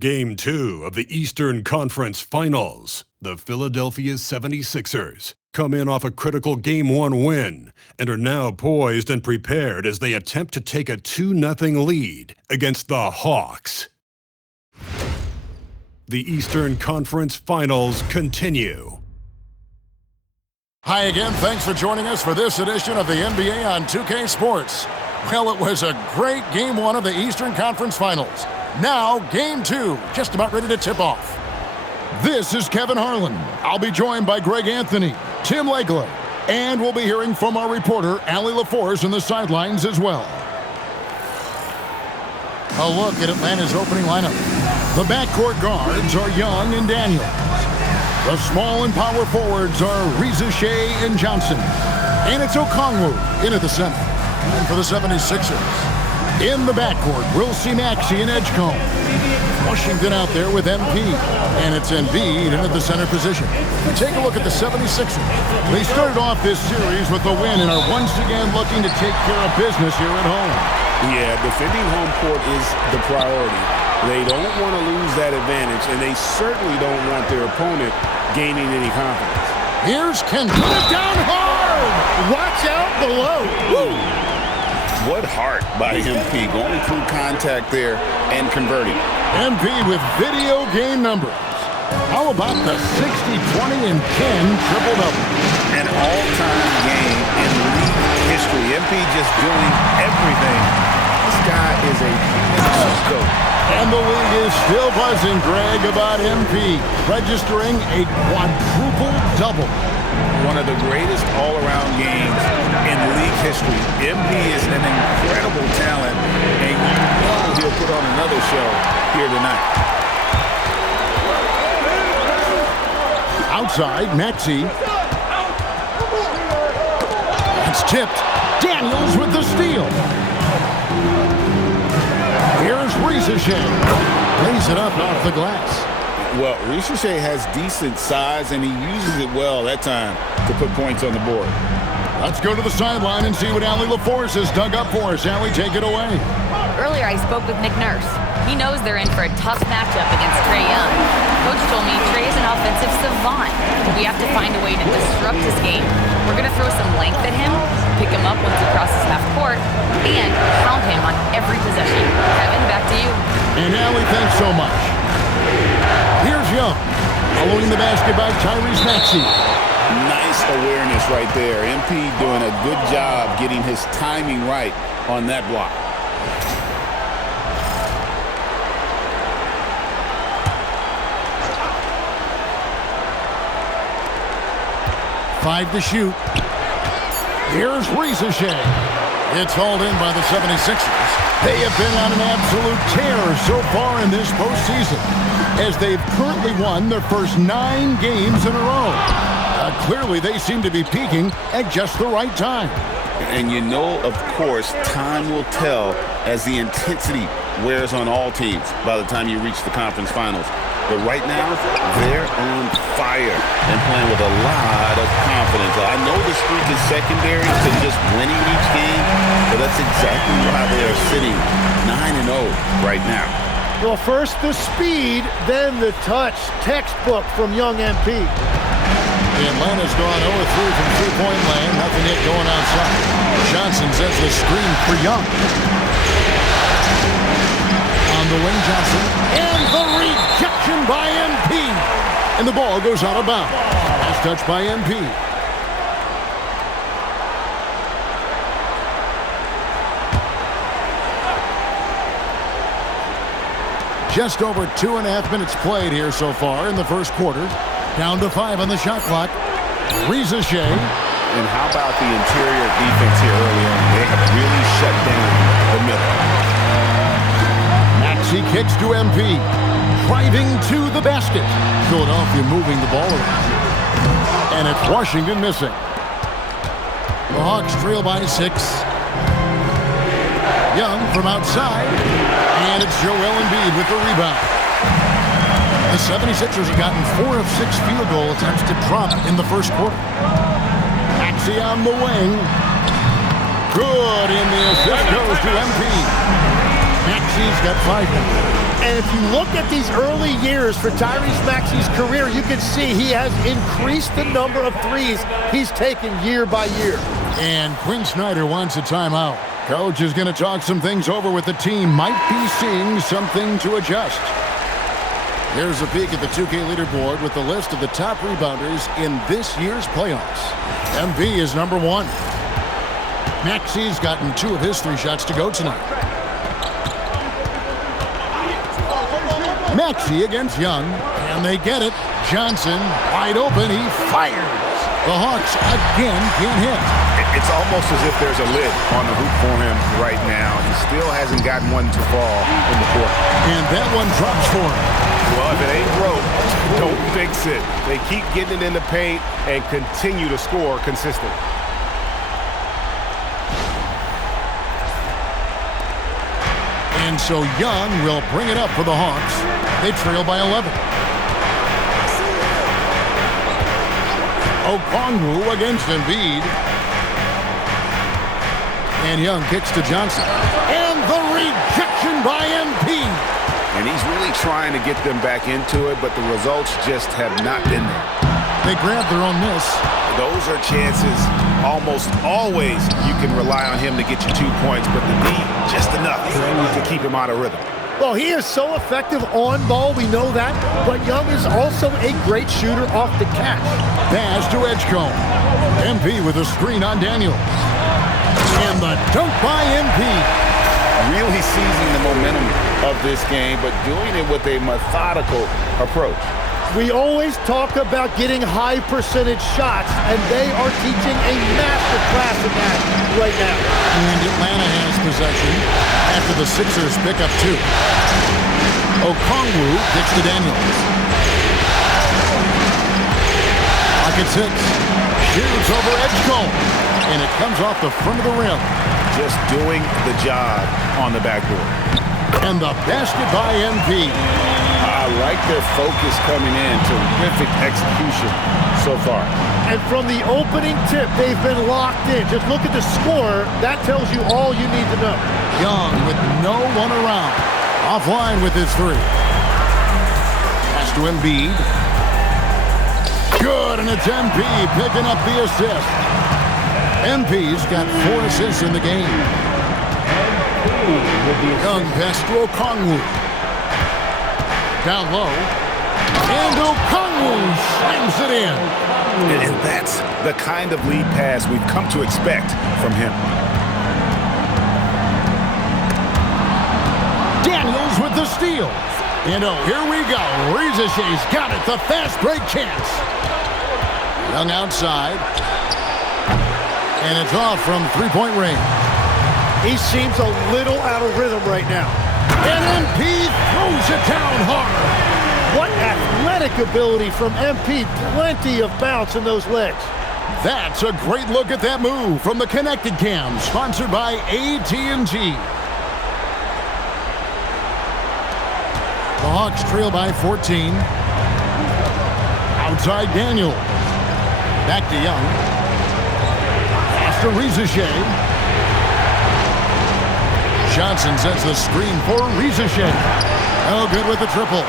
Game 2 of the Eastern Conference Finals. The Philadelphia 76ers come in off a critical Game 1 win and are now poised and prepared as they attempt to take a 2-0 lead against the Hawks. The Eastern Conference Finals continue. Hi again, thanks for joining us for this edition of the NBA on 2K Sports. Well, it was a great Game 1 of the Eastern Conference Finals. Now, Game 2, just about ready to tip off. This is Kevin Harlan. I'll be joined by Greg Anthony, Tim Legler, and we'll be hearing from our reporter, Allie LaForce, in the sidelines as well. A look at Atlanta's opening lineup. The backcourt guards are Young and Daniels. The small and power forwards are Reza Shea and Johnson. And it's Okongwu in at the center. And for the 76ers, in the backcourt, we'll see Maxey and Edgecombe. Washington out there with MP. And it's Embiid in at the center position. Take a look at the 76ers. They started off this series with a win and are once again looking to take care of business here at home. Yeah, defending home court is the priority. They don't want to lose that advantage, and they certainly don't want their opponent gaining any confidence. Here's Ken. Put it down hard! Watch out below. Woo! What heart by MP, going through contact there and converting. MP with video game numbers. How about the 60, 20, and 10 triple-double? An all-time game in league history. MP just doing everything. This guy is a human goat. And the league is still buzzing, Greg, about MP, registering a quadruple double. One of the greatest all-around games in league history. MP is an incredible talent, and you know he'll put on another show here tonight. Outside, Maxey. It's tipped. Daniels with the steal. Here's Reza Shea. Lays it up off the glass. Well, Reza Shea has decent size, and he uses it well that time to put points on the board. Let's go to the sideline and see what Allie LaForce has dug up for us. Allie, take it away. Earlier, I spoke with Nick Nurse. He knows they're in for a tough matchup against Trae Young. Coach told me Trae is an offensive savant. We have to find a way to disrupt his game. We're going to throw some length at him, pick him up once he crosses half court, and pound him on every possession. Kevin, back to you. And Allie, thanks so much. Here's Young. Following the basket by Tyrese Maxey. Nice awareness right there. MP doing a good job getting his timing right on that block. Five to shoot. Here's Reza Shea. It's hauled in by the 76ers. They have been on an absolute tear so far in this postseason, as they've currently won their first 9 games in a row. Clearly, they seem to be peaking at just the right time. And you know, of course, time will tell as the intensity wears on all teams by the time you reach the conference finals. But right now, they're on fire and playing with a lot of confidence. I know the streak is secondary to just winning each game, but that's exactly why they are sitting 9-0 right now. Well, first the speed, then the touch. Textbook from Young MP. Atlanta's gone 0-3 from three-point land. Nothing yet going outside. Johnson sets the screen for Young. On the wing, Johnson. And the rejection by MP. And the ball goes out of bounds. Last touch by MP. Just over 2.5 minutes played here so far in the first quarter. Down to 5 on the shot clock. Reza Shea. And how about the interior defense here early on? They have really shut down the middle. Maxey kicks to MP. Driving to the basket. Philadelphia moving the ball around. And it's Washington missing. The Hawks trail by 6. Young from outside. And it's Joel Embiid with the rebound. The 76ers have gotten 4 of 6 field goal attempts to drop in the first quarter. Maxey on the wing. Good, and the assist goes to MP. Maxey's got 5 now. And if you look at these early years for Tyrese Maxey's career, you can see he has increased the number of threes he's taken year by year. And Quinn Snyder wants a timeout. Coach is going to talk some things over with the team. Might be seeing something to adjust. Here's a peek at the 2K leaderboard with the list of the top rebounders in this year's playoffs. MB is number 1. Maxey's gotten 2 of his 3 shots to go tonight. Maxey against Young, and they get it. Johnson, wide open, he fires. The Hawks again can't hit. It's almost as if there's a lid on the hoop for him right now. He still hasn't gotten one to fall in the court. And that one drops for him. Well, if it ain't broke, don't fix it. They keep getting it in the paint and continue to score consistently. And so Young will bring it up for the Hawks. They trail by 11. Okongwu against Embiid. And Young kicks to Johnson. And the rejection by MP. And he's really trying to get them back into it, but the results just have not been there. They grab their own miss. Those are chances almost always you can rely on him to get you 2 points, but the D, just enough to keep him out of rhythm. Well, he is so effective on ball, we know that, but Young is also a great shooter off the catch. Pass to Edgecombe. MP with a screen on Daniel. And the dunk by MP. Really seizing the momentum of this game, but doing it with a methodical approach. We always talk about getting high percentage shots, and they are teaching a master class in that right now. And Atlanta has possession after the Sixers pick up 2. Okongwu kicks to Daniels. Pocket 6. Shoots over Edgecombe. And it comes off the front of the rim. Just doing the job on the backboard. And the basket by MP. I like their focus coming in. Terrific execution so far. And from the opening tip, they've been locked in. Just look at the score. That tells you all you need to know. Young with no one around. Offline with his 3. Pass to Embiid. Good, and it's MP picking up the assist. MP's got 4 assists in the game. Young pass to Okongwu. Down low. And Okongwu slams it in. And that's the kind of lead pass we've come to expect from him. Daniels with the steal. And oh, here we go. Rizashay's got it. The fast break chance. Young outside. And it's off from 3-point range. He seems a little out of rhythm right now. And MP throws it down hard. What athletic ability from MP. Plenty of bounce in those legs. That's a great look at that move from the Connected Cam, sponsored by AT&T. The Hawks trail by 14. Outside Daniel. Back to Young. Pass to Rizashay. Johnson sets the screen for Rizashay. Oh, good with the triple.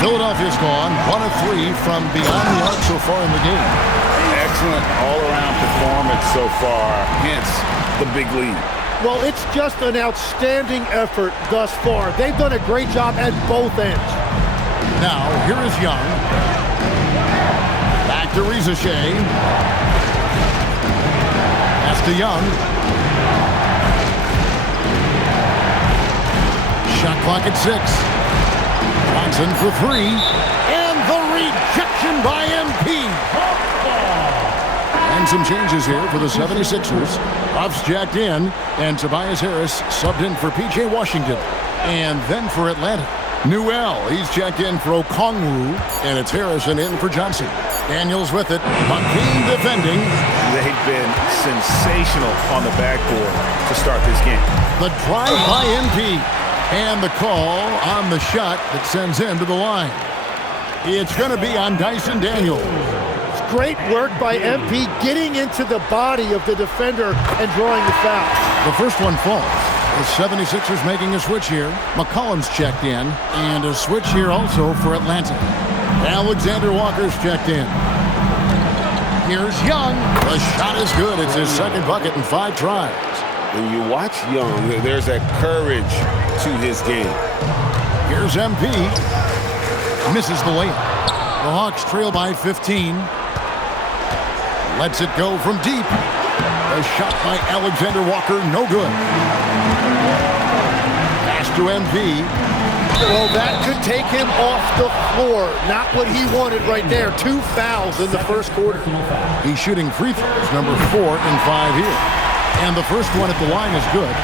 Philadelphia's gone 1 of 3 from beyond the arc so far in the game. Excellent all-around performance so far, hence the big lead. Well, it's just an outstanding effort thus far. They've done a great job at both ends. Now, here is Young. Back to Rizashay. Pass to Young. Shot clock at 6. Johnson for 3. And the rejection by MP. And some changes here for the 76ers. Buffs jacked in, and Tobias Harris subbed in for P.J. Washington. And then for Atlanta, Newell. He's checked in for Okongwu, and it's Harrison in for Johnson. Daniels with it. McKee defending. They've been sensational on the backboard to start this game. The drive by MP. And the call on the shot that sends him to the line. It's going to be on Dyson Daniels. Great work by MP getting into the body of the defender and drawing the foul. The first one falls. The 76ers making a switch here. McCollum's checked in. And a switch here also for Atlanta. Alexander Walker's checked in. Here's Young. The shot is good. It's his second bucket in 5 tries. When you watch Young, there's that courage to his game. Here's MP. Misses the layup. The Hawks trail by 15. Lets it go from deep. A shot by Alexander Walker, no good. Pass to MP. Well, that could take him off the floor. Not what he wanted right there. 2 fouls in the first quarter. He's shooting free throws, number 4 in 5 here. And the first one at the line is good.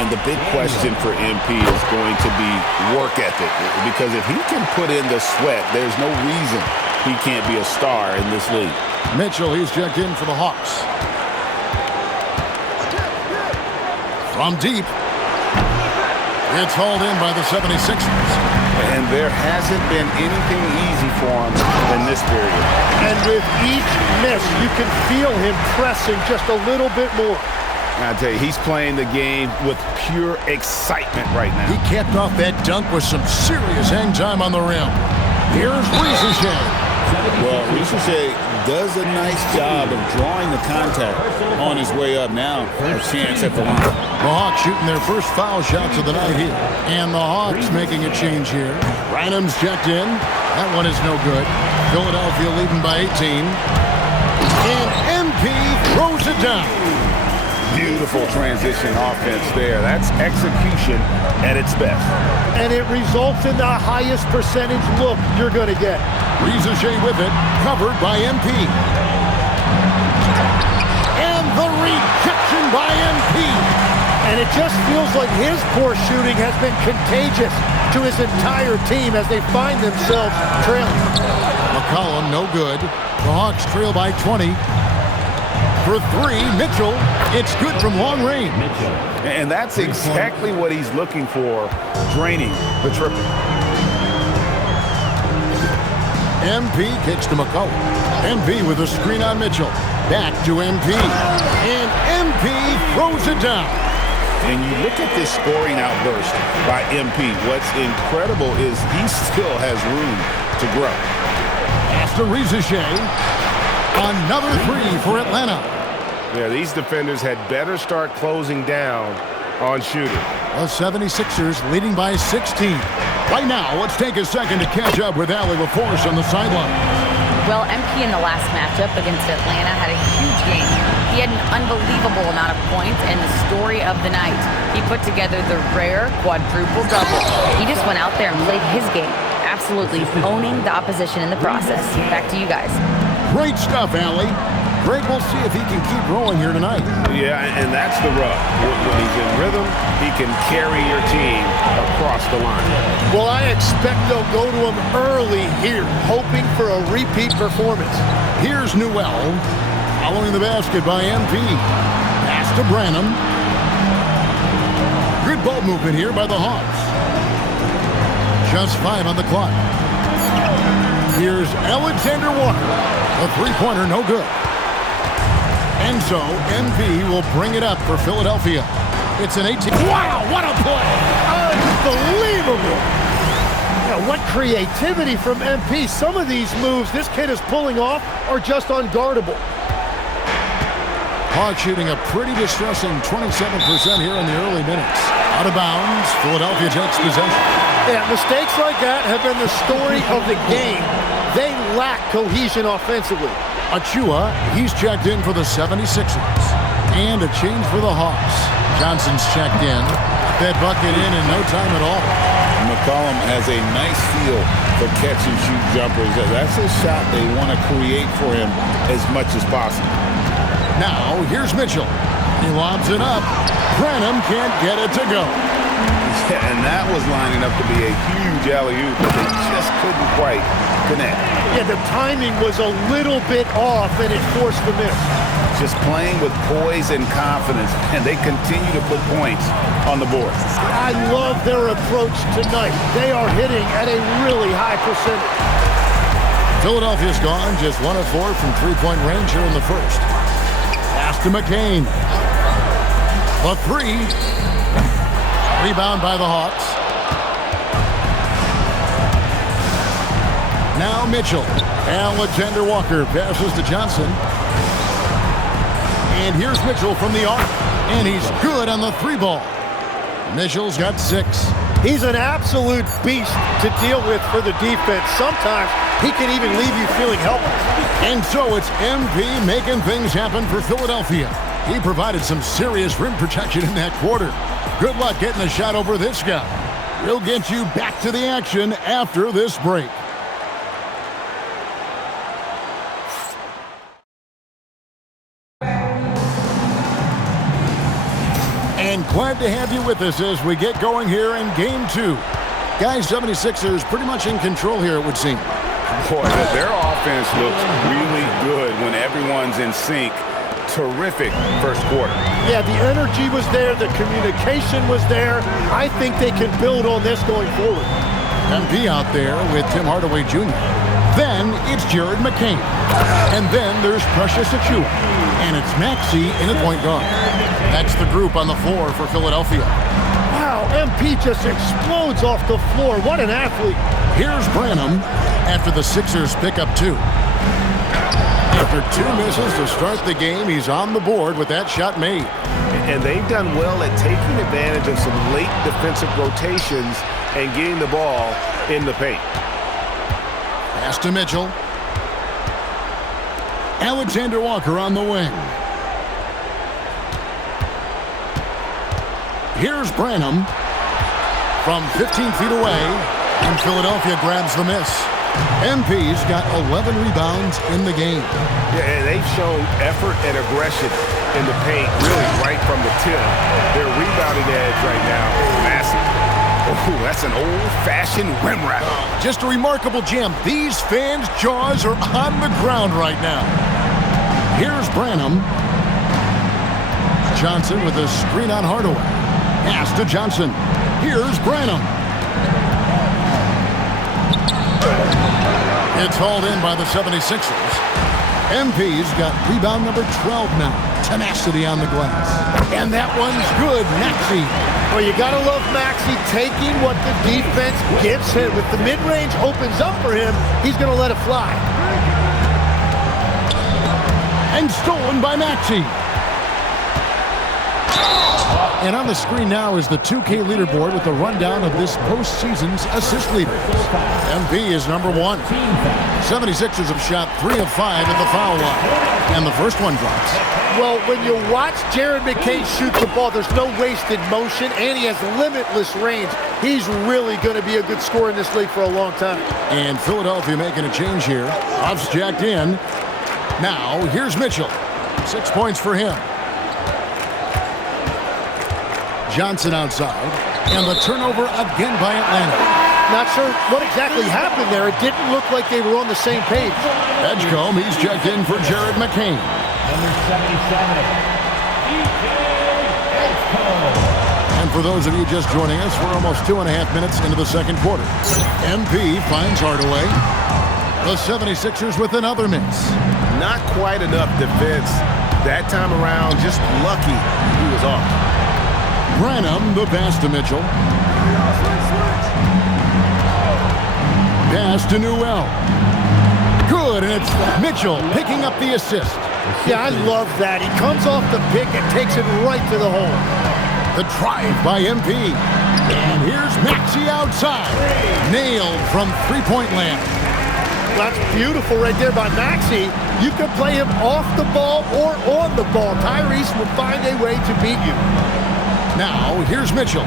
And the big question for MP is going to be work ethic. Because if he can put in the sweat, there's no reason he can't be a star in this league. Mitchell, he's checked in for the Hawks. From deep. It's hauled in by the 76ers. And there hasn't been anything easy for him in this period. And with each miss, you can feel him pressing just a little bit more. I tell you, he's playing the game with pure excitement right now. He capped off that dunk with some serious hang time on the rim. Here's Riesichet. Well, Riesichet does a nice job of drawing the contact on his way up. Now, a chance at the line. The Hawks shooting their first foul shots of the night here. And the Hawks making a change here. Branham's checked in. That one is no good. Philadelphia leading by 18. And MP throws it down. Beautiful transition offense there. That's execution at its best. And it results in the highest percentage look you're going to get. Riesichet with it, covered by MP. And the rejection by MP. And it just feels like his poor shooting has been contagious to his entire team as they find themselves trailing. McCollum, no good. The Hawks trail by 20. For 3, Mitchell. It's good from long range. And that's exactly what he's looking for, draining the triple. MP kicks to McCollum. MP with a screen on Mitchell. Back to MP. And MP throws it down. And you look at this scoring outburst by MP. What's incredible is he still has room to grow. Pass to Riesichet. Another 3 for Atlanta. Yeah, these defenders had better start closing down on shooting. The 76ers leading by 16. Right now, let's take a second to catch up with Allie LaForce on the sideline. Well, MP in the last matchup against Atlanta had a huge game. He had an unbelievable amount of points and the story of the night. He put together the rare quadruple double. He just went out there and played his game, absolutely owning the opposition in the process. Back to you guys. Great stuff, Allie. Greg, we'll see if he can keep rolling here tonight. Yeah, and that's the rub. When he's in rhythm, he can carry your team across the line. Well, I expect they'll go to him early here, hoping for a repeat performance. Here's Newell, following the basket by MP. Pass to Branham. Good ball movement here by the Hawks. Just 5 on the clock. Here's Alexander Walker. A 3-pointer, no good. And so, MP will bring it up for Philadelphia. It's an 18. Wow, what a play! Unbelievable! Now, what creativity from MP. Some of these moves this kid is pulling off are just unguardable. Hawks shooting a pretty distressing 27% here in the early minutes. Out of bounds, Philadelphia takes possession. Yeah, mistakes like that have been the story of the game. They lack cohesion offensively. Achua, he's checked in for the 76ers. And a change for the Hawks. Johnson's checked in. That bucket in no time at all. McCollum has a nice feel for catch-and-shoot jumpers. That's a shot they want to create for him as much as possible. Now, here's Mitchell. He lobs it up. Branham can't get it to go. Yeah, and that was lining up to be a huge alley-oop, but they just couldn't quite connect. Yeah, the timing was a little bit off, and it forced the miss. Just playing with poise and confidence, and they continue to put points on the board. I love their approach tonight. They are hitting at a really high percentage. Philadelphia's gone just 1 of 4 from three-point range here in the first. Pass to McCain. The 3. Rebound by the Hawks. Now Mitchell. Alexander Walker passes to Johnson. And here's Mitchell from the arc. And he's good on the 3-ball. Mitchell's got 6. He's an absolute beast to deal with for the defense. Sometimes he can even leave you feeling helpless. And so it's MP making things happen for Philadelphia. He provided some serious rim protection in that quarter. Good luck getting a shot over this guy. We'll get you back to the action after this break. And glad to have you with us as we get going here in Game 2. Guys, 76ers pretty much in control here, it would seem. Boy, their offense looks really good when everyone's in sync. Terrific first quarter. Yeah, the energy was there. The communication was there. I think they can build on this going forward. MP out there with Tim Hardaway Jr. Then it's Jared McCain. And then there's Precious Achiuwa. And it's Maxey in at point guard. That's the group on the floor for Philadelphia. Wow, MP just explodes off the floor. What an athlete. Here's Branham after the Sixers pick up 2. After 2 misses to start the game, he's on the board with that shot made. And they've done well at taking advantage of some late defensive rotations and getting the ball in the paint. Pass to Mitchell. Alexander Walker on the wing. Here's Branham from 15 feet away, and Philadelphia grabs the miss. MP's got 11 rebounds in the game. Yeah, and they've shown effort and aggression in the paint, really right from the tip. Their rebounding edge right now is massive. Oh, that's an old-fashioned rim wrap. Just a remarkable jam. These fans' jaws are on the ground right now. Here's Branham. Johnson with a screen on Hardaway. Pass to Johnson. Here's Branham. It's hauled in by the 76ers. MP's got rebound number 12 now. Tenacity on the glass. And that one's good. Maxey. Well, you got to love Maxey taking what the defense gives him. If the mid-range opens up for him, he's going to let it fly. And stolen by Maxey. And on the screen now is the 2K leaderboard with the rundown of this postseason's assist leaders. MP is number 1. 76ers have shot 3 of 5 at the foul line. And the first one drops. Well, when you watch Jared McCain shoot the ball, there's no wasted motion, and he has limitless range. He's really going to be a good scorer in this league for a long time. And Philadelphia making a change here. Hoff's jacked in. Now, here's Mitchell. 6 points for him. Johnson outside, and the turnover again by Atlanta. Not sure what exactly happened there. It didn't look like they were on the same page. Edgecombe, he's checked in for Jared McCain. Number 77, And for those of you just joining us, we're almost 2.5 minutes into the second quarter. MP finds Hardaway. The 76ers with another miss. Not quite enough defense that time around. Just lucky he was off. Branham, the pass to Mitchell. Pass to Newell. Good, and it's Mitchell picking up the assist. Yeah, I love that. He comes off the pick and takes it right to the hole. The drive by MP. And here's Maxey outside. Nailed from three-point land. That's beautiful right there by Maxey. You can play him off the ball or on the ball. Tyrese will find a way to beat you. Now, here's Mitchell.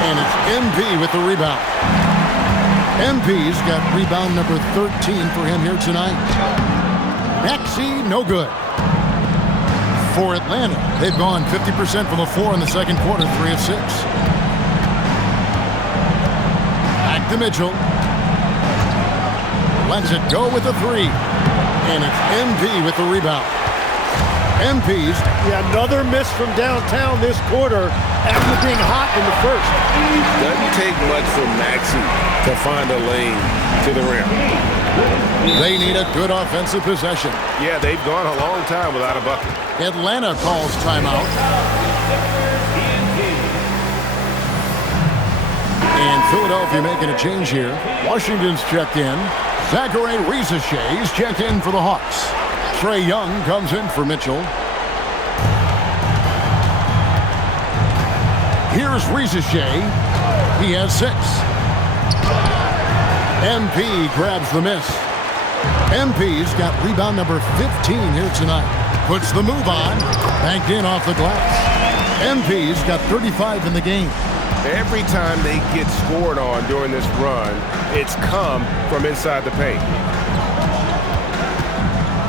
And it's MP with the rebound. MP's got rebound number 13 for him here tonight. Maxey, no good. For Atlanta, they've gone 50% from the floor in the second quarter, 3 of 6. Back to Mitchell. Lets it go with a 3. And it's MP with the rebound. MP's. Yeah, another miss from downtown this quarter after being hot in the first. Doesn't take much for Maxey to find a lane to the rim. They need a good offensive possession. Yeah, they've gone a long time without a bucket. Atlanta calls timeout. And Philadelphia making a change here. Washington's checked in. Zachary Risache's checked in for the Hawks. Trae Young comes in for Mitchell. Here's Risache. He has 6. MP grabs the miss. MP's got rebound number 15 here tonight. Puts the move on. Banked in off the glass. MP's got 35 in the game. Every time they get scored on during this run, it's come from inside the paint.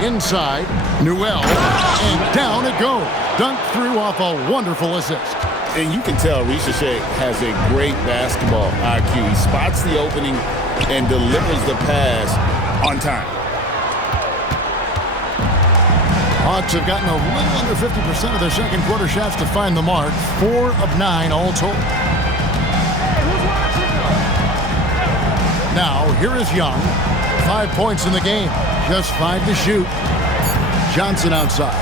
Inside, Newell, and down it goes. Dunked through off a wonderful assist. And you can tell Risache has a great basketball IQ. He spots the opening and delivers the pass on time. Hawks have gotten a little under 50% of their second quarter shots to find the mark. 4 of 9 all told. Now, here is Young. 5 points in the game. Just 5 to shoot. Johnson outside.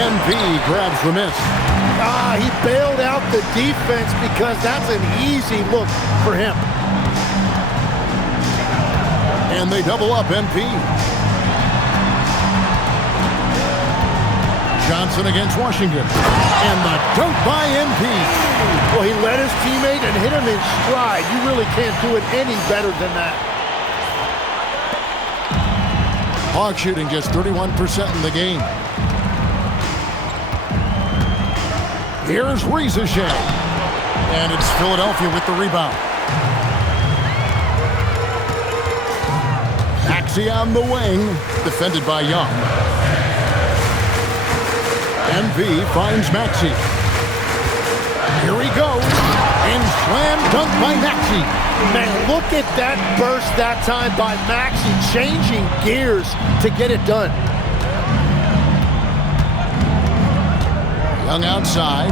MP grabs the miss. He bailed out the defense because that's an easy look for him. And they double up MP. Johnson against Washington. And the dunk by MP. Well, he led his teammate and hit him in stride. You really can't do it any better than that. Hawks shooting just 31% in the game. Here's Risache. And it's Philadelphia with the rebound. Maxey on the wing. Defended by Young. MP finds Maxey. Here he goes. And slam dunk by Maxey. Man, look at that burst that time by Maxey, changing gears to get it done. Young outside.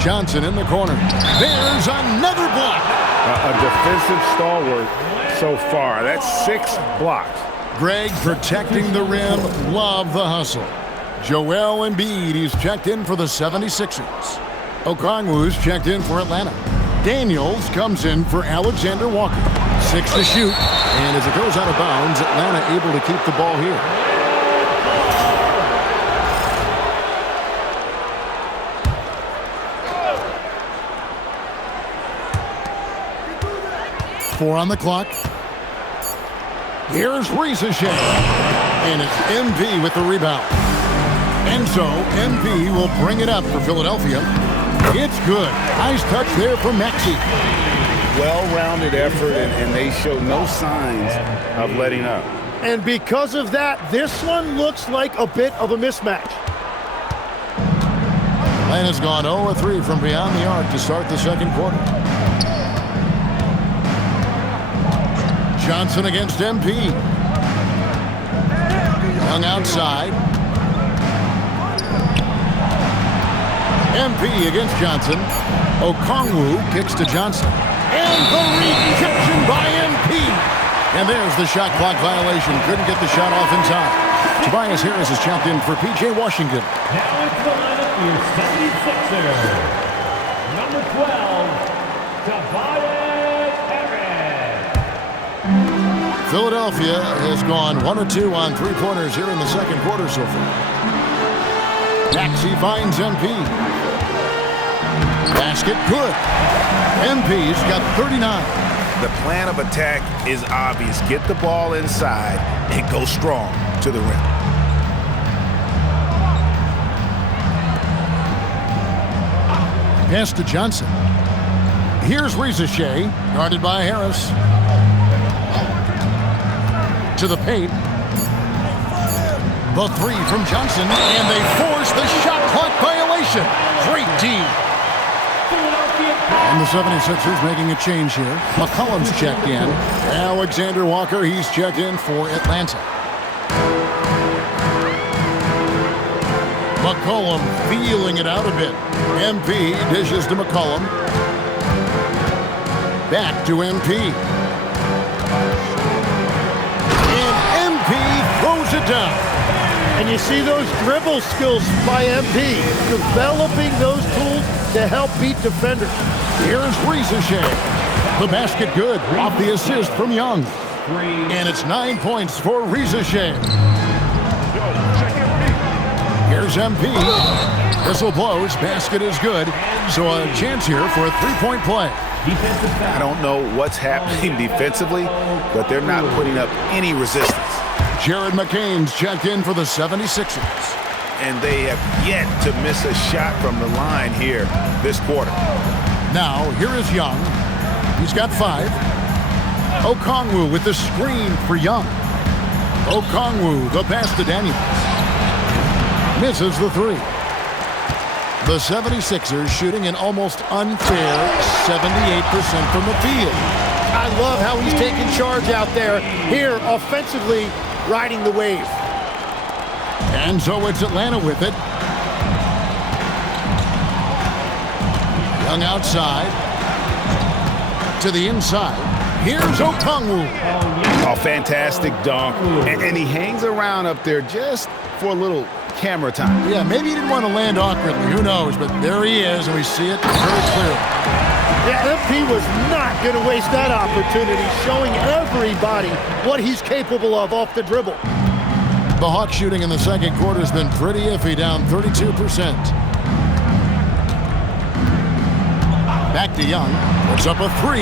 Johnson in the corner. There's another block. A defensive stalwart so far. That's 6 blocks. Greg protecting the rim. Love the hustle. Joel Embiid, he's checked in for the 76ers. Okongwu's checked in for Atlanta. Daniels comes in for Alexander Walker. 6 to shoot. And as it goes out of bounds, Atlanta able to keep the ball here. Four on the clock. Here's Risache. And it's MP with the rebound. And so MP will bring it up for Philadelphia. It's good. Nice touch there from Maxey. Well-rounded effort, and they show no signs of letting up. And because of that, this one looks like a bit of a mismatch. Atlanta's gone 0-3 from beyond the arc to start the second quarter. Johnson against MP. Young outside. MP against Johnson. Okongwu kicks to Johnson. And the rejection by MP. And there's the shot clock violation. Couldn't get the shot off in time. Tobias Harris is checked in for P.J. Washington. Now it's the lineup for your 76ers. Number 12, Tobias Harris. Philadelphia has gone 1 of 2 on three-pointers here in the second quarter so far. Maxey finds MP. Basket good. MP's got 39. The plan of attack is obvious. Get the ball inside and go strong to the rim. Pass to Johnson. Here's Risache, guarded by Harris. To the paint. The three from Johnson, and they force the shot clock violation. Great D. And the 76ers making a change here. McCollum's checked in. Alexander Walker, he's checked in for Atlanta. McCollum feeling it out a bit. MP dishes to McCollum. Back to MP. And MP throws it down. And you see those dribble skills by MP, developing those tools to help beat defenders. Here's Rizachet. The basket good off the assist from Young. And it's 9 points for Rizachet. Here's MP. Whistle blows, basket is good. So a chance here for a three-point play. I don't know what's happening defensively, but they're not putting up any resistance. Jared McCain's checked in for the 76ers. And they have yet to miss a shot from the line here this quarter. Now, here is Young. He's got 5. Okongwu with the screen for Young. Okongwu, the pass to Daniels. Misses the 3. The 76ers shooting an almost unfair 78% from the field. I love how he's taking charge out there. Here, offensively, riding the wave. And so it's Atlanta with it. Young outside. To the inside. Here's Okongwu. Oh, fantastic dunk. And he hangs around up there just for a little camera time. Yeah, maybe he didn't want to land awkwardly. Who knows? But there he is, and we see it very clearly. Yeah, MP was not going to waste that opportunity, showing everybody what he's capable of off the dribble. The Hawks shooting in the second quarter has been pretty iffy, down 32%. Back to Young. Puts up a 3.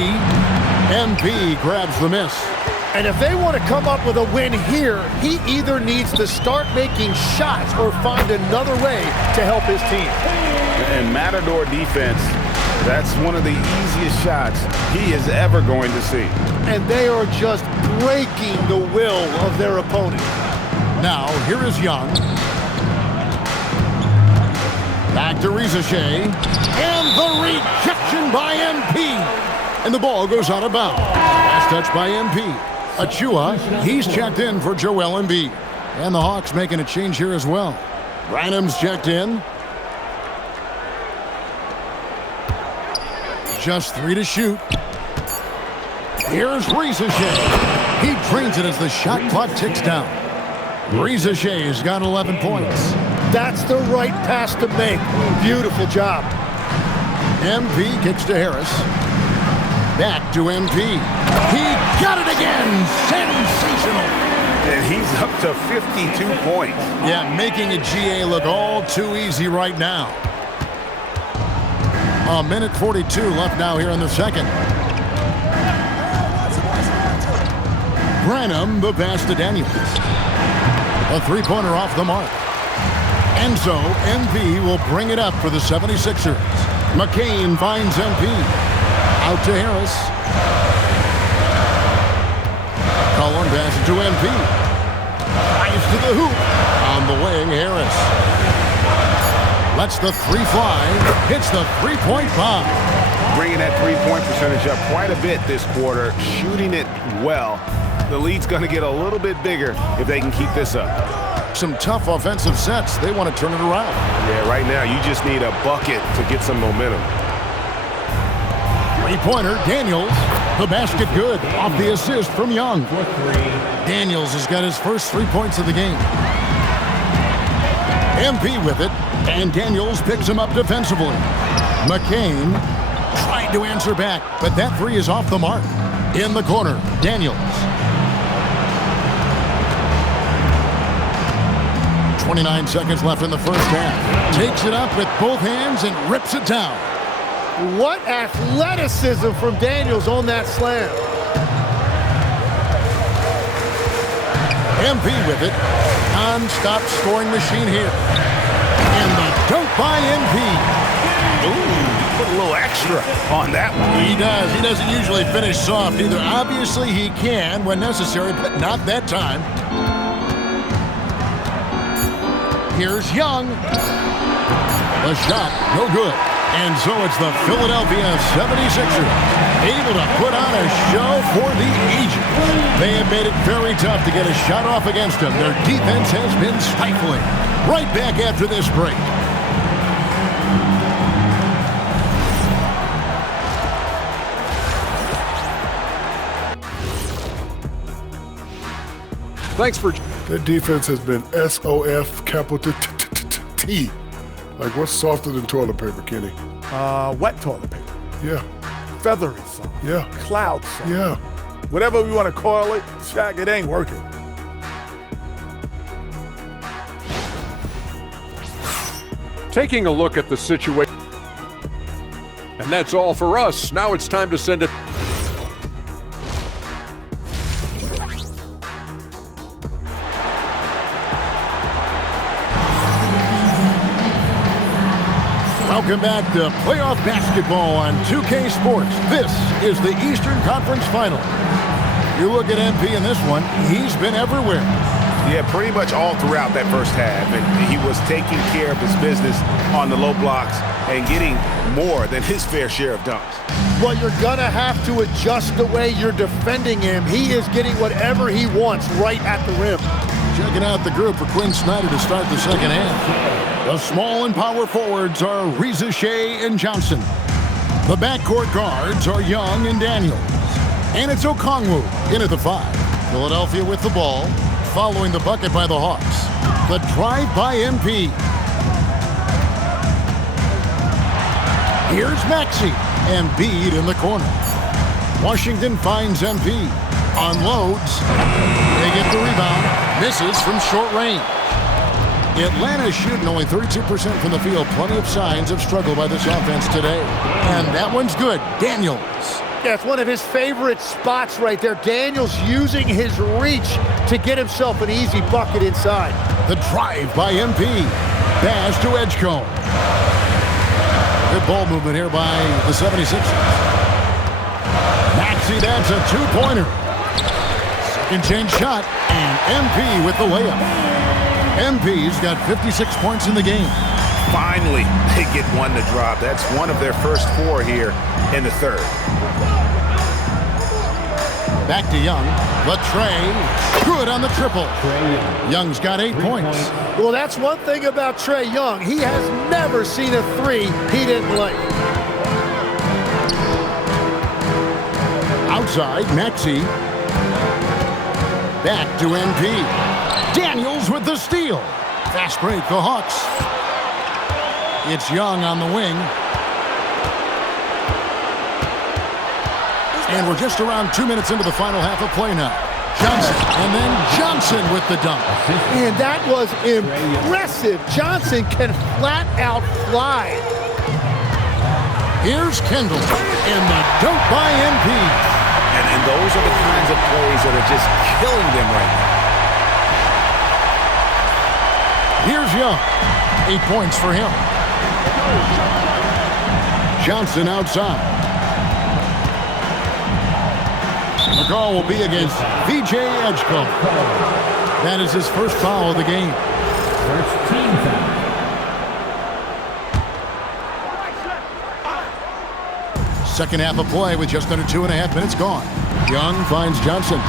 MP grabs the miss. And if they want to come up with a win here, he either needs to start making shots or find another way to help his team. And Matador defense, that's one of the easiest shots he is ever going to see. And they are just breaking the will of their opponent. Now, here is Young. Back to Rizachet. And the rejection by MP. And the ball goes out of bounds. Last touch by MP. Achua, he's checked in for Joel Embiid. And the Hawks making a change here as well. Branham's checked in. Just 3 to shoot. Here's Rizachet. He drains it as the shot clock ticks down. Rizachet's got 11 points. That's the right pass to make. Beautiful job. MP kicks to Harris. Back to MP. He got it again. Sensational. And he's up to 52 points. Yeah, making a GA look all too easy right now. A minute 42 left now here in the second. Branham, the pass to Daniels. A three-pointer off the mark. And so MP will bring it up for the 76ers. McCain finds MP. Out to Harris. Cullen passes to MP. Drives to the hoop. On the wing, Harris. Lets the 3 fly. Hits the three-point bomb. Bringing that three-point percentage up quite a bit this quarter. Shooting it well. The lead's going to get a little bit bigger if they can keep this up. Some tough offensive sets. They want to turn it around. Yeah, right now you just need a bucket to get some momentum. Three-pointer, Daniels. The basket good. Off the assist from Young. Daniels has got his first 3 points of the game. MP with it. And Daniels picks him up defensively. McCain trying to answer back, but that 3 is off the mark. In the corner, Daniels. 29 seconds left in the first half. Takes it up with both hands and rips it down. What athleticism from Daniels on that slam. MP with it. Non-stop scoring machine here. And the dunk by MP. Ooh, put a little extra on that one. He does. He doesn't usually finish soft either. Obviously, he can when necessary, but not that time. Here's Young. The shot, no good. And so it's the Philadelphia 76ers able to put on a show for the ages. They have made it very tough to get a shot off against them. Their defense has been stifling. Right back after this break. Thanks for... That defense has been SOF capital T. Like, what's softer than toilet paper, Kenny? Wet toilet paper. Yeah. Feathery soft. Yeah. Cloud soft. Yeah. Whatever we want to call it, Shaq, it ain't working. Taking a look at the situation. And that's all for us. Now it's time to send it. Welcome back to playoff basketball on 2K Sports. This is the Eastern Conference Final. You look at MP in this one, he's been everywhere. Yeah, pretty much all throughout that first half. And he was taking care of his business on the low blocks and getting more than his fair share of dunks. Well, you're going to have to adjust the way you're defending him. He is getting whatever he wants right at the rim. Checking out the group for Quinn Snyder to start the second half. The small and power forwards are Reza Shea and Johnson. The backcourt guards are Young and Daniels. And it's Okongwu in at the 5. Philadelphia with the ball, following the bucket by the Hawks. The drive by MP. Here's Maxey, and Embiid in the corner. Washington finds MP. Unloads. They get the rebound. Misses from short range. Atlanta's shooting only 32% from the field. Plenty of signs of struggle by this offense today. And that one's good. Daniels. Yeah, it's one of his favorite spots right there. Daniels using his reach to get himself an easy bucket inside. The drive by MP. Pass to Edgecombe. Good ball movement here by the 76ers. Maxey, that's a two-pointer. Second change shot, and MP with the layup. MP's got 56 points in the game. Finally, they get one to drop. That's one of their first 4 here in the third. Back to Young. The tray. Good on the triple. Young's got 8 points. Well, that's one thing about Trae Young. He has never seen a 3 he didn't like. Outside, Maxey. Back to MP. Daniels with the steal. Fast break, the Hawks. It's Young on the wing. And we're just around 2 minutes into the final half of play now. Johnson, and then Johnson with the dunk. And that was impressive. Johnson can flat out fly. Here's Kendall, and the dunk by MP. And those are the kinds of plays that are just killing them right now. Here's Young. 8 points for him. Johnson outside. McCall will be against VJ Edgecombe. That is his first foul of the game. First team foul. Second half of play with just under 2.5 minutes gone. Young finds Johnson.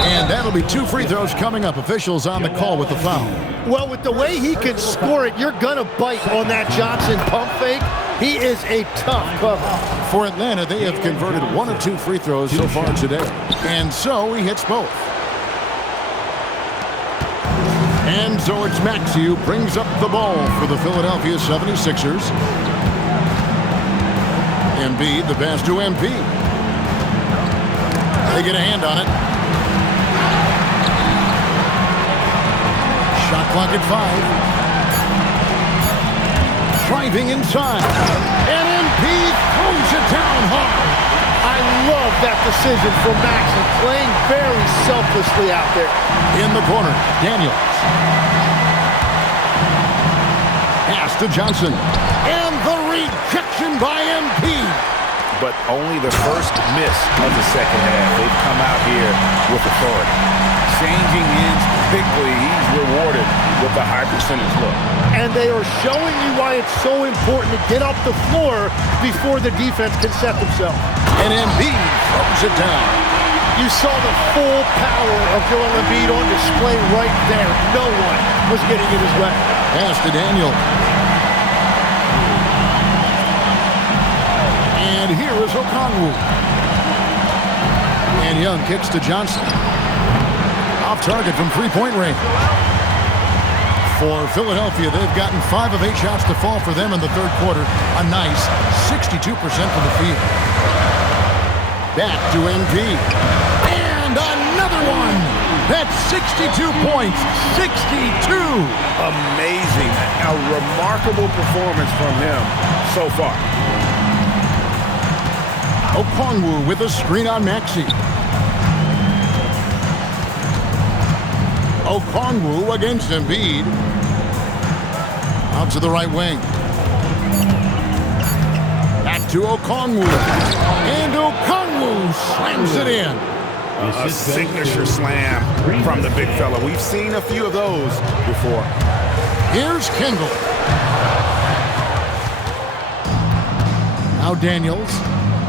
And that'll be 2 free throws coming up. Officials on the call with the foul. Well, with the way he can score it, you're going to bite on that Johnson pump fake. He is a tough cover. For Atlanta, they have converted 1 of 2 free throws so far today. And so he hits both. And so it's Maxey who brings up the ball for the Philadelphia 76ers. Embiid, the pass to MP. They get a hand on it. Shot clock at 5. Driving inside. And MP throws it down hard. I love that decision from Maxey, playing very selflessly out there. In the corner, Daniels. Pass to Johnson. And the rejection by MP. But only the first miss of the second half. They've come out here with authority. Changing ends quickly, he's rewarded with a high percentage look. And they are showing you why it's so important to get off the floor before the defense can set themselves. And Embiid throws it down. You saw the full power of Joel Embiid on display right there. No one was getting in his way. Pass to Daniel. And here is Okongwu. And Young kicks to Johnson. Off target from three-point range. For Philadelphia, they've gotten 5 of 8 shots to fall for them in the third quarter. A nice 62% from the field. Back to MP. And another one! That's 62 points. 62! Amazing. A remarkable performance from him so far. Okongwu with a screen on Maxey. Okongwu against Embiid. Out to the right wing. Back to Okongwu. And Okongwu slams it in. A signature slam from the big fella. We've seen a few of those before. Here's Kendall. Now Daniels.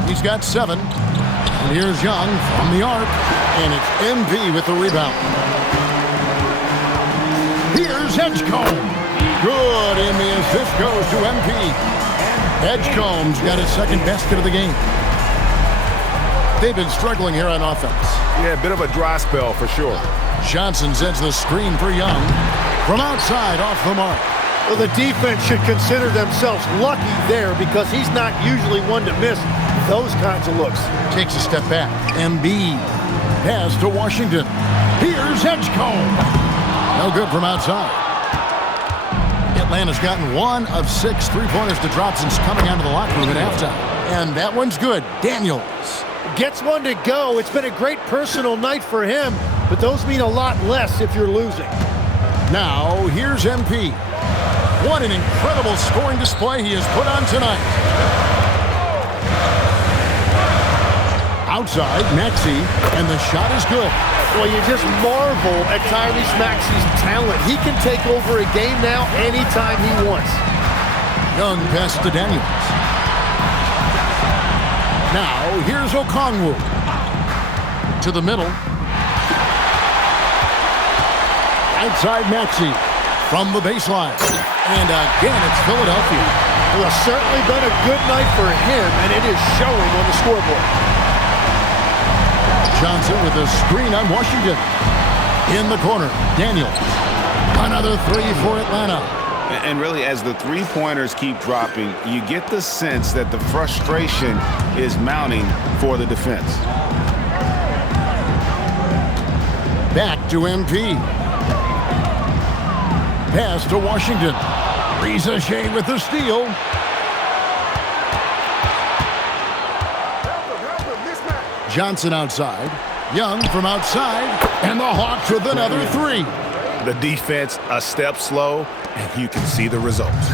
He's got 7. And here's Young from the arc. And it's MV with the rebound. Here's Edgecombe. Good, and the assist goes to MP. Edgecombe's got his second basket of the game. They've been struggling here on offense. Yeah, a bit of a dry spell for sure. Johnson sends the screen for Young. From outside, off the mark. Well, the defense should consider themselves lucky there because he's not usually one to miss those kinds of looks. Takes a step back. Embiid. Pass to Washington. Here's Edgecombe. No good from outside. Atlanta's gotten 1 of 6 three-pointers to drop since coming out of the locker room at halftime. And that one's good. Daniels. Gets one to go. It's been a great personal night for him, but those mean a lot less if you're losing. Now, here's MP. What an incredible scoring display he has put on tonight. Outside, Maxey, and the shot is good. Well, you just marvel at Tyrese Maxey's talent. He can take over a game now anytime he wants. Young passes to Daniels. Now, here's Okongwu. To the middle. Outside Maxey. From the baseline. And again, it's Philadelphia. Well, it's certainly been a good night for him, and it is showing on the scoreboard. Johnson with a screen on Washington. In the corner, Daniels. Another 3 for Atlanta. And really, as the three-pointers keep dropping, you get the sense that the frustration is mounting for the defense. Back to MP. Pass to Washington. Riza with the steal. Johnson outside. Young from outside. And the Hawks with another 3. The defense a step slow, and you can see the results.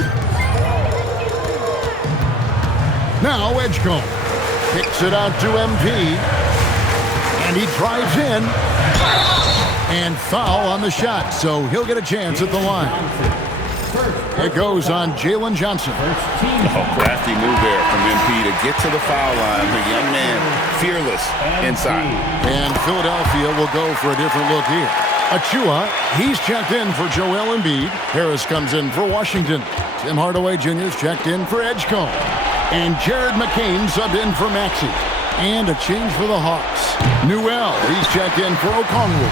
Now Edgecombe kicks it out to MP. And he drives in. And foul on the shot, so he'll get a chance at the line. It goes on Jalen Johnson. Crafty move there from MP to get to the foul line. The young man, fearless inside. And Philadelphia will go for a different look here. Achua, he's checked in for Joel Embiid. Harris comes in for Washington. Tim Hardaway Jr.'s checked in for Edgecombe. And Jared McCain subbed in for Maxey. And a change for the Hawks. Newell, he's checked in for Okongwu.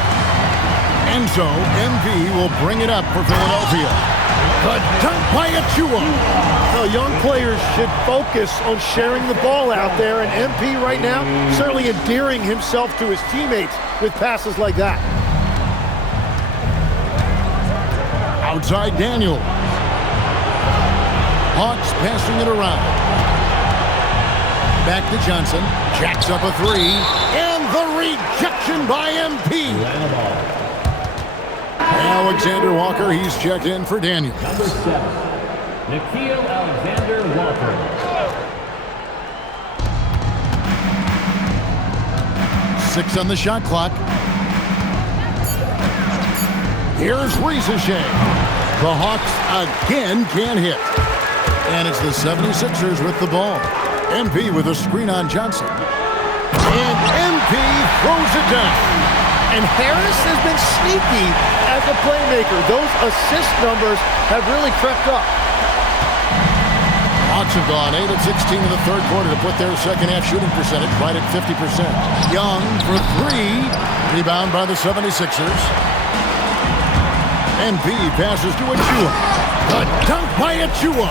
And so, MP will bring it up for Philadelphia. The dunk by Achua. Now, young players should focus on sharing the ball out there, and MP right now certainly endearing himself to his teammates with passes like that. Outside Daniel. Hawks passing it around. Back to Johnson. Jacks up a 3. And the rejection by MP. Alexander Walker, he's checked in for Daniels. Number 7, Nikhil Alexander-Walker. Six on the shot clock. Here's Riza. The Hawks again can't hit. And it's the 76ers with the ball. MP with a screen on Johnson. And MP throws it down. And Harris has been sneaky as a playmaker. Those assist numbers have really crept up. Hawks have gone 8 of 16 in the third quarter to put their second half shooting percentage right at 50%. Young for three. Rebound by the 76ers. MP passes to Achua. The dunk by Achua.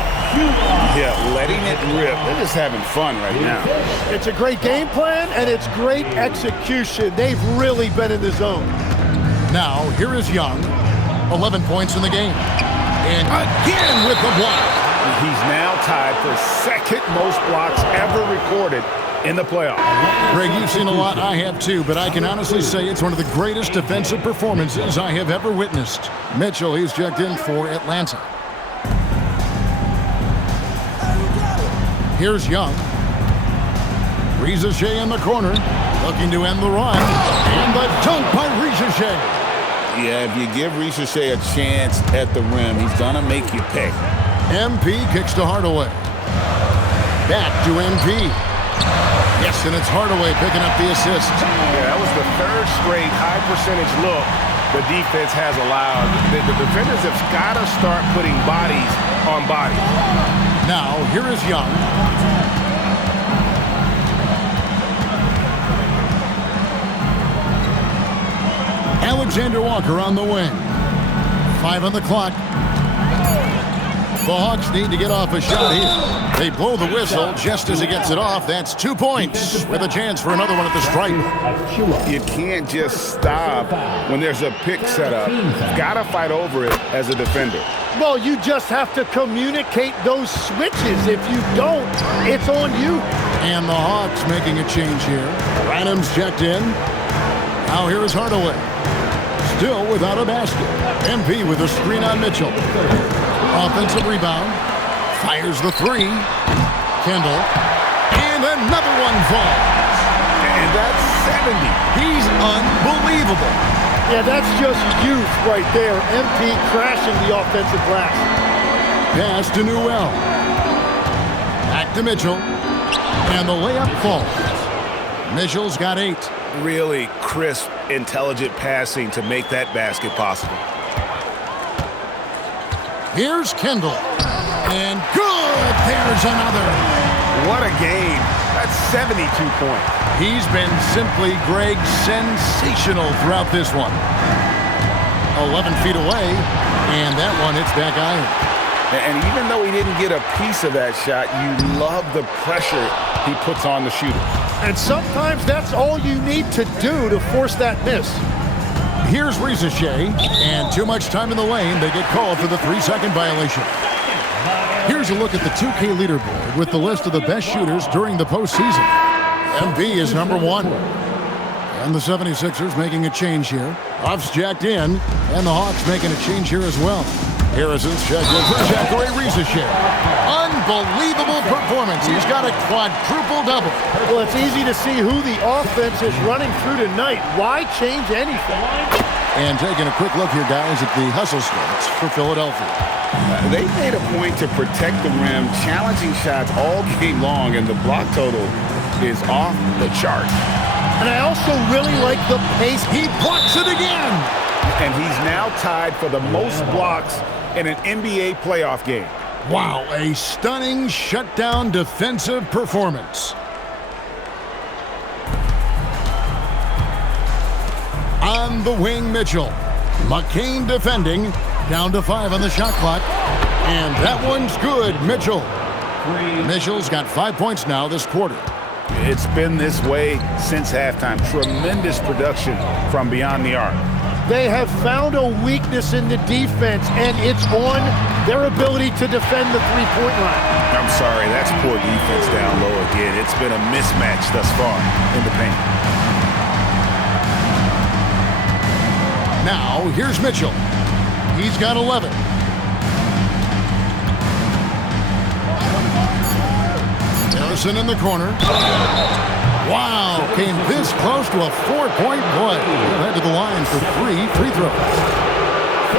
Yeah, letting it rip. They're just having fun right now. It's a great game plan, and it's great execution. They've really been in the zone. Now, here is Young. 11 points in the game. And again with the block. He's now tied for second most blocks ever recorded in the playoffs. Greg, you've seen a lot. I have too, but I can honestly say it's one of the greatest defensive performances I have ever witnessed. Mitchell, he's checked in for Atlanta. Here's Young. Shea in the corner, looking to end the run. And the dunk by Shea. Yeah, if you give Shea a chance at the rim, he's going to make you pay. MP kicks to Hardaway. Back to MP. Yes, and it's Hardaway picking up the assist. Yeah, that was the third straight high percentage look the defense has allowed. The defenders have got to start putting bodies on bodies. Now, here is Young. Alexander Walker on the wing. 5 on the clock. The Hawks need to get off a shot here. They blow the whistle just as he gets it off. That's 2 points with a chance for another one at the stripe. You can't just stop when there's a pick set up. You've got to fight over it as a defender. Well, you just have to communicate those switches. If you don't, it's on you. And the Hawks making a change here. Randham's checked in. Now here is Hardaway. Still without a basket. MP with a screen on Mitchell. Offensive rebound. Fires the three. Kendall. And another one falls. And that's 70. He's unbelievable. Yeah, that's just youth right there. MP crashing the offensive glass. Pass to Newell. Back to Mitchell. And the layup falls. Mitchell's got 8. Really crisp, intelligent passing to make that basket possible. Here's Kendall. And good! There's another. What a game. That's 72 points. He's been simply, Greg, sensational throughout this one. 11 feet away, and that one hits back iron. And even though he didn't get a piece of that shot, you love the pressure he puts on the shooter. And sometimes that's all you need to do to force that miss. Here's Shea, and too much time in the lane. They get called for the 3-second violation. Here's a look at the 2K leaderboard with the list of the best shooters during the postseason. MP is number 1. And the 76ers making a change here. Off's jacked in, and the Hawks making a change here as well. Harrison's checked in for Zachary Shea. Unbelievable performance. He's got a quadruple-double. Well, it's easy to see who the offense is running through tonight. Why change anything? And taking a quick look here, guys, at the hustle stats for Philadelphia. They made a point to protect the rim, challenging shots all game long, and the block total is off the charts. And I also really like the pace. He blocks it again. And he's now tied for the most blocks in an NBA playoff game. Wow, a stunning shutdown defensive performance. On the wing, Mitchell. McCain defending. Down to 5 on the shot clock. And that one's good, Mitchell. Mitchell's got 5 points now this quarter. It's been this way since halftime. Tremendous production from beyond the arc. They have found a weakness in the defense, and it's on their ability to defend the three-point line. I'm sorry, that's poor defense down low again. It's been a mismatch thus far in the paint. Now, here's Mitchell. He's got 11. Harrison in the corner. Wow, came this close to a 4-point play. He'll head to the line for 3 free throws.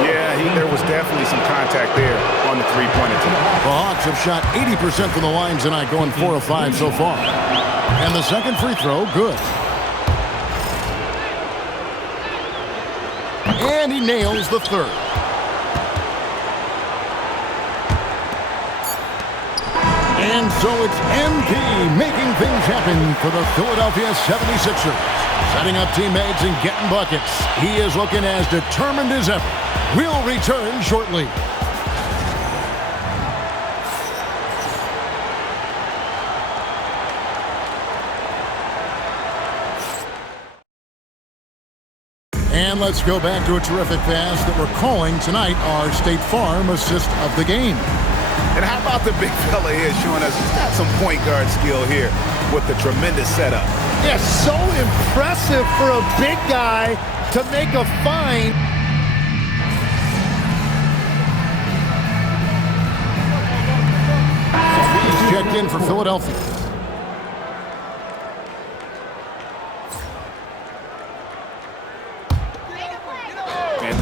Yeah, there was definitely some contact there on the three-point attempt. The Hawks have shot 80% from the line tonight, going 4 of 5 so far. And the second free throw, good. And he nails the third. And so it's MP making things happen for the Philadelphia 76ers. Setting up teammates and getting buckets. He is looking as determined as ever. We'll return shortly. And let's go back to a terrific pass that we're calling tonight our State Farm assist of the game. And how about the big fella here showing us he's got some point guard skill here with the tremendous setup. Yeah, so impressive for a big guy to make a find. He's checked in for Philadelphia.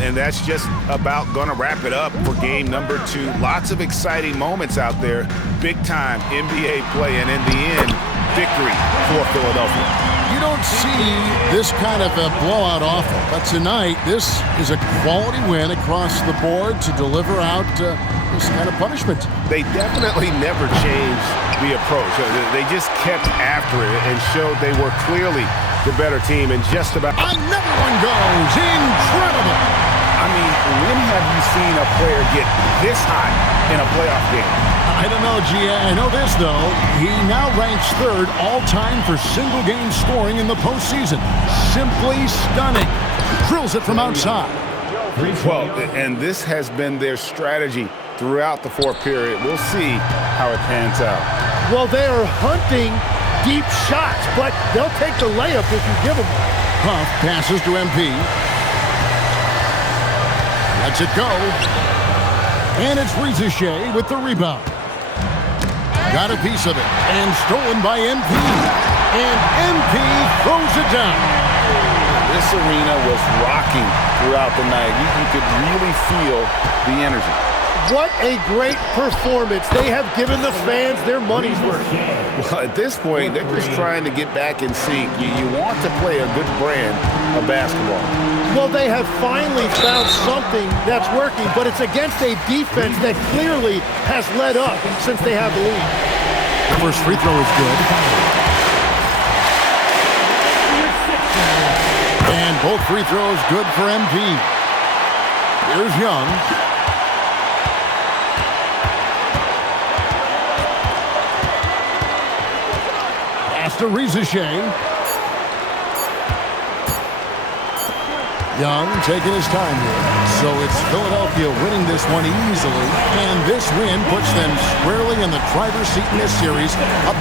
And that's just about going to wrap it up for game number 2. Lots of exciting moments out there. Big-time NBA play, and in the end, victory for Philadelphia. You don't see this kind of a blowout often, but tonight, this is a quality win across the board to deliver out this kind of punishment. They definitely never changed the approach. They just kept after it and showed they were clearly the better team, and just about... Another one goes. Incredible. I mean, when have you seen a player get this high in a playoff game? I don't know, Gia. I know this, though. He now ranks 3rd all-time for single-game scoring in the postseason. Simply stunning. Drills it from outside. Well, and this has been their strategy throughout the 4th period. We'll see how it pans out. Well, they are hunting deep shots, but they'll take the layup if you give them one. Huff passes to MP. Lets it go. And it's Rizachet with the rebound. Got a piece of it. And stolen by MP. And MP throws it down. This arena was rocking throughout the night. You could really feel the energy. What a great performance. They have given the fans their money's worth. Well, at this point, they're just trying to get back in sync. You want to play a good brand of basketball. Well, they have finally found something that's working, but it's against a defense that clearly has led up since they have the lead. The first free throw is good. And both free throws good for MP. Here's Young. Pass to Rizachet. Young taking his time here. So it's Philadelphia winning this one easily. And this win puts them squarely in the driver's seat in this series. Up